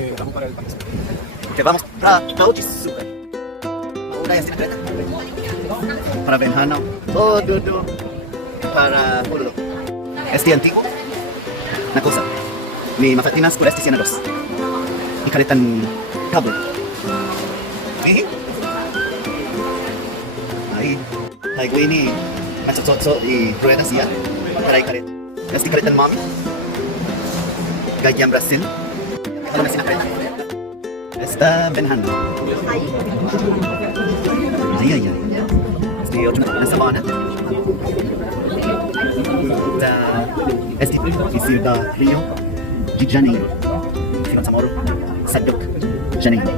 trabajo para el país. Que vamos para Tauchisuka. Mauna yung sinakreta. Para Benhano. Todo para Pulo. Este antiguo na cosa. Ni mafatinas por este 102. Ikalitan cable. Ay, gue ini macam di ruedas ya. Para ikalit. Este ikalitan mami. Gayam Brasil. Kalau masih nak kereta. Está Benhano. Iya. Este otro na sabana. Da este Isilda Rio de Janeiro. Film Samoro. Sadok Janeiro.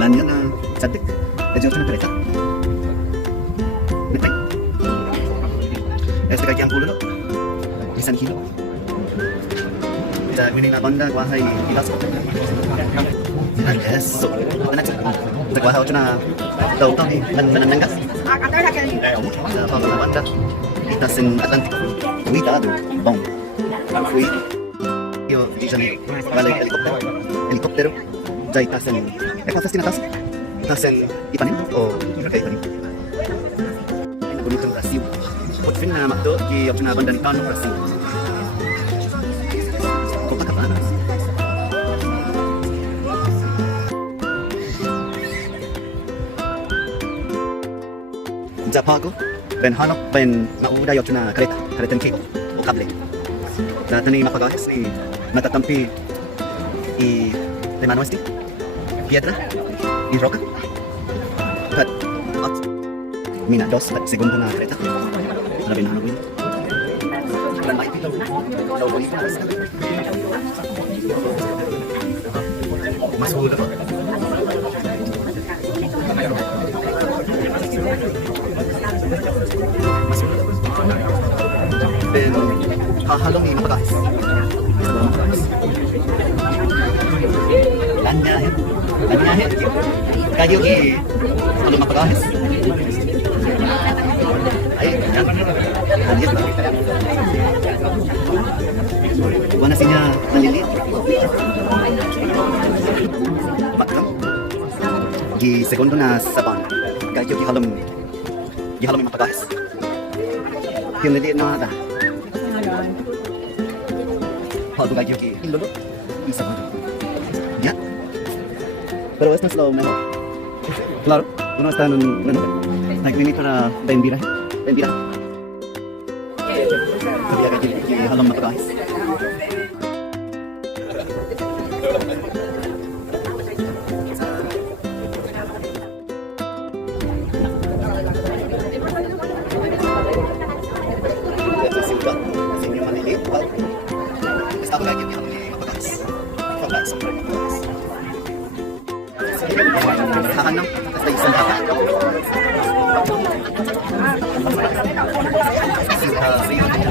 Lanjut na cantik. Ada otro na kereta. Nagpay. Este kaki ang pulo. Isang kilo. Ita winning na banda kuahay ilas. Eso. Anak sa kuahay otro na daw ni nanananggas. Sa pamana banda. Ita sin Atlantic. Cuidado. Bom. Fui. Yo di Janeiro. Balik helikoptero. Jay tasen. Pasas tinatas. Tasen ipanin o kay ipanin. Bonitong Brasil. Putfin na makdo ki option na banda ni Kano Brasil. Copacabana. Japago ben hanap ben nauda option na kareta ni o kable. Dati ni mapagayos ni natatampi de mano este piedra y roca. Mina 2 segundo na kereta. Labi na win. Dan mai pilo. Daw ko ito. Mas ulo. Mas ulo. Ben hahalong ni mapagayos. Lanyahin. Kayo ki halong mapagayos. Ay, lanjut. Buwan nasinya nalilit. Matang. Di segundo na saban. Kayo ki halom yung mapagayos. Yung nalilit na ada. Halu kayo ki ilolo. Isa ba? Ya. Pero es slow mejor. Claro, uno está en nag-winit para Dembira. Kaya kayo halang matagayos. Ito silga. Sinyo maliliit. Basta ako lagi halang matagayos. Kapag sobrang matagayos. Hahanang basta isang haka. Silga.